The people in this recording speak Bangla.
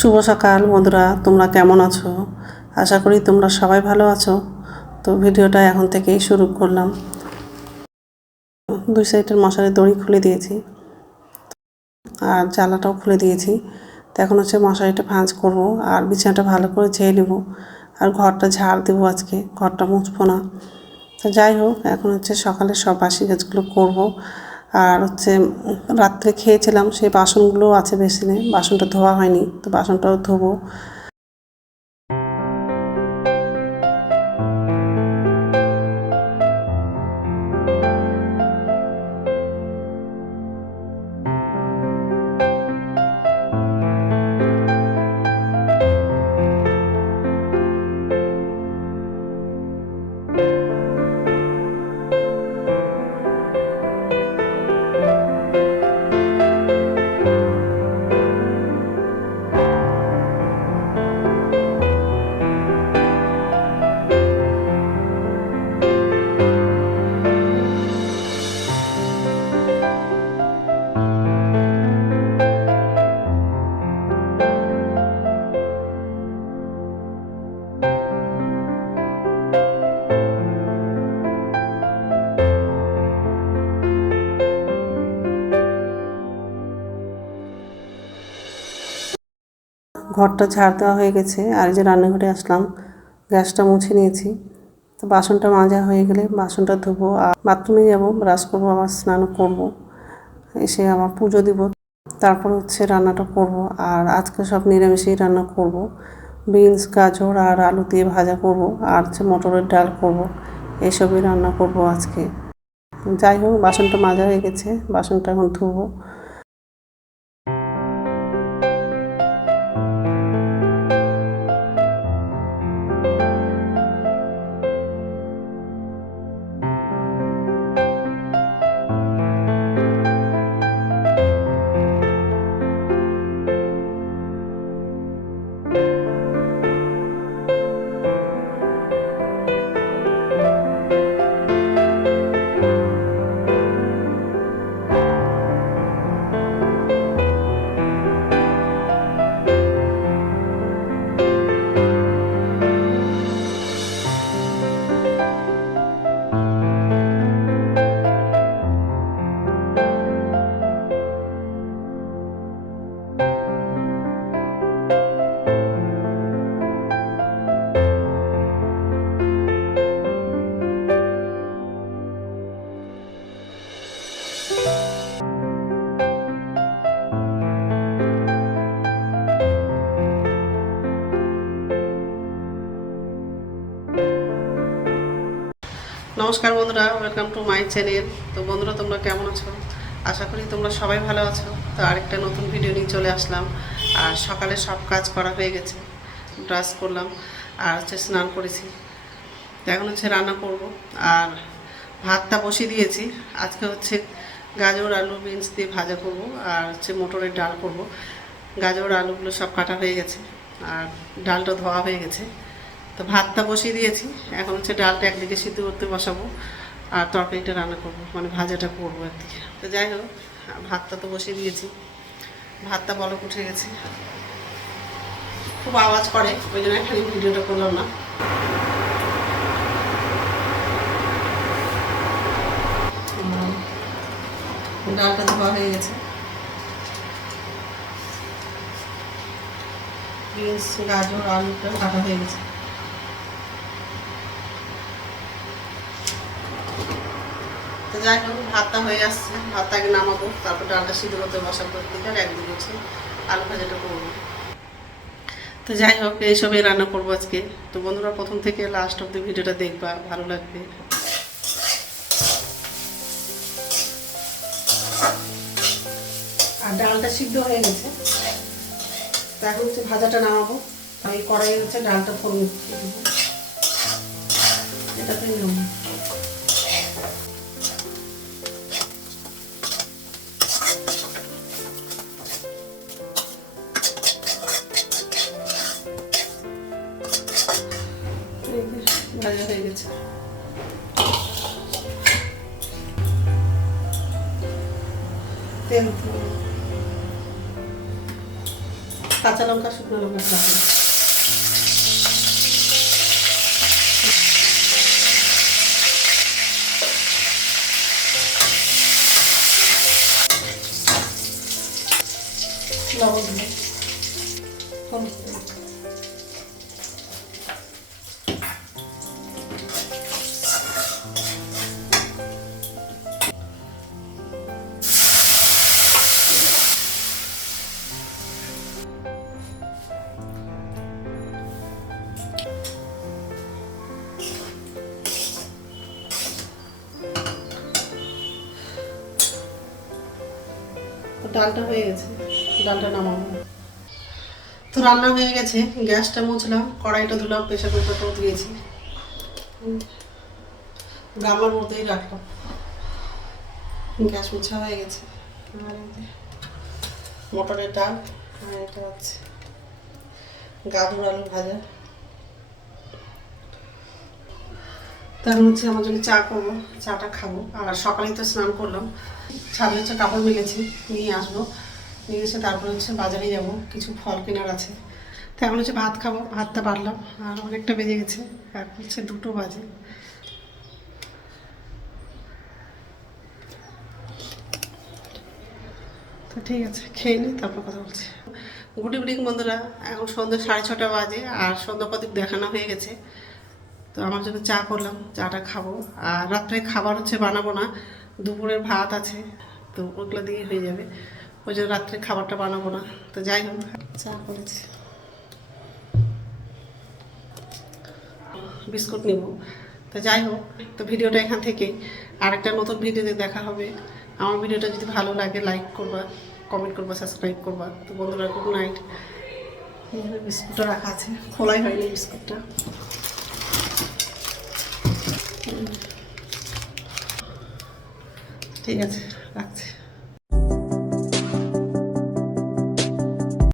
শুভ সকাল বন্ধুরা, তোমরা কেমন আছো? আশা করি তোমরা সবাই ভালো আছো। তো ভিডিওটা এখন থেকেই শুরু করলাম। দুই সাইডের মশারির দড়ি খুলে দিয়েছি আর জানলাটাও খুলে দিয়েছি। তো এখন মশারিটা ভাঁজ করব আর বিছানাটা ভালো করে ঝেড়ে নেব আর ঘরটা ঝাড় দেবো। আজকে ঘরটা মুছবো না। তো যাই হোক, এখন সকালে সব বাসি কাজগুলো করব। আর রাত্রে খেয়েছিলাম সেই বাসনগুলোও আছে বেসিনে, বাসনটা ধোয়া হয়নি, তো বাসনটাও ধোবো। ঘরটা ঝাড় দেওয়া হয়ে গেছে আর রান্নাঘরে আসলাম, গ্যাসটা মুছে নিয়েছি। তো বাসনটা মাজা হয়ে গেলে বাসনটা ধুবো আর বাথরুমে যাবো, ব্রাশ করবো, আবার স্নান করব, এসে আবার পুজো দিব, তারপর রান্নাটা করব। আর আজকে সব নিরামিষেই রান্না করব। বিনস, গাজর আর আলু দিয়ে ভাজা করব আর মটরের ডাল করব, এইসবই রান্না করব আজকে। যাই হোক, বাসনটা মাজা হয়ে গেছে, বাসনটা এখন ধুবো। নমস্কার বন্ধুরা, ওয়েলকাম টু মাই চ্যানেল। তো বন্ধুরা, তোমরা কেমন আছো? আশা করি তোমরা সবাই ভালো আছো। তো আরেকটা নতুন ভিডিও নিয়ে চলে আসলাম। আর সকালে সব কাজ করা হয়ে গেছে, ব্রাশ করলাম আর স্নান করেছি। তো এখন রান্না করব। আর ভাতটা বসিয়ে দিয়েছি। আজকে গাজর আলু বিনস দিয়ে ভাজা করব আর মটরের ডাল করব। গাজর আলুগুলো সব কাটা হয়ে গেছে আর ডালটা ধোয়া হয়ে গেছে। তো ভাতটা বসিয়ে দিয়েছি, এখন ডালটা একদিকে সিদ্ধ করতে বসাবো আর তরকারিটা রান্না করবো, মানে ভাজাটা করবো একদিকে। তো যাই হোক, ভাতটা তো বসিয়ে দিয়েছি, ভাতটা বলক উঠে গেছে, খুব আওয়াজ করে, ওই জন্য এখানে ভিডিওটা করলাম না। ডালটা ধোয়া হয়ে গেছে, বিনস গাজর আলুটা কাটা হয়ে গেছে। তো যাই হোক, ভাতটা হয়ে আসছে, ভাতটা আগে নামাবো, তারপর ডালটা সিদ্ধ করতে বসাবো দিকে, আর একদিকে আলু ভাজাটা করবো। তো যাই হোক, এইসবই রান্না করবো আজকে। তো বন্ধুরা, প্রথম থেকে লাস্ট অব্দি ভিডিওটা দেখবা, ভালো লাগবে। আর ডালটা সিদ্ধ হয়ে গেছে, তো এখন ভাজাটা নামাবো। এই কড়াইয়ে ডালটা ফোড়ন দেবো, এটাতে নেবো। ভাজা হয়ে গেছে। তেল কাঁচা লঙ্কা শুকনো লঙ্কা রাখলাম। লবণ দিলাম, হলুদ দিলাম। ডালটা হয়ে গেছে, ডালটা নামাবো। তো রান্না হয়ে গেছে, গ্যাসটা মুছলাম, কড়াইটা ধুলাম, প্রেশার কুকারটাও দিয়েছি, গামলার মধ্যেই রাখলাম। গ্যাস মুছা হয়ে গেছে। আর মটরের ডাল, আর এটা হচ্ছে গাজর আলু ভাজা। তার হচ্ছে আমার জন্য চা করবো, চাটা খাবো। আর সকালেই তো স্নান করলাম, ছাদে হচ্ছে কাপড় মেলেছি, নিয়ে আসবো। নিয়ে এসে তারপরে হচ্ছে বাজারে যাব, কিছু ফল কেনার আছে। তো এখন হচ্ছে ভাত খাবো, ভাতটা বাড়লাম। আর অনেকটা বেজে গেছে, এখন হচ্ছে 2টো বাজে। তো ঠিক আছে, খেয়ে নিই, তারপর কথা বলছি। গুড ইভিনিং বন্ধুরা, এখন সন্ধ্যা 6:30 বাজে। আর সন্ধ্যা প্রদীপ দেখানো হয়ে গেছে। তো আমার জন্য চা করলাম, চাটা খাবো। আর রাত্রে খাবার হচ্ছে বানাবো না, দুপুরের ভাত আছে, তো ওগুলো দিয়ে হয়ে যাবে। ওই জন্য রাত্রে খাবারটা বানাবো না। তো যাই হোক, চা করেছি, বিস্কুট নিব। তো যাই হোক, তো ভিডিওটা এখান থেকে আরেকটা নতুন ভিডিওতে দেখা হবে। আমার ভিডিওটা যদি ভালো লাগে লাইক করবা, কমেন্ট করবা, সাবস্ক্রাইব করবা। তো বন্ধুরা, গুড নাইট। বিস্কুটটা রাখা আছে, খোলাই হয়নি বিস্কুটটা। ঠিক আছে, রাখছি।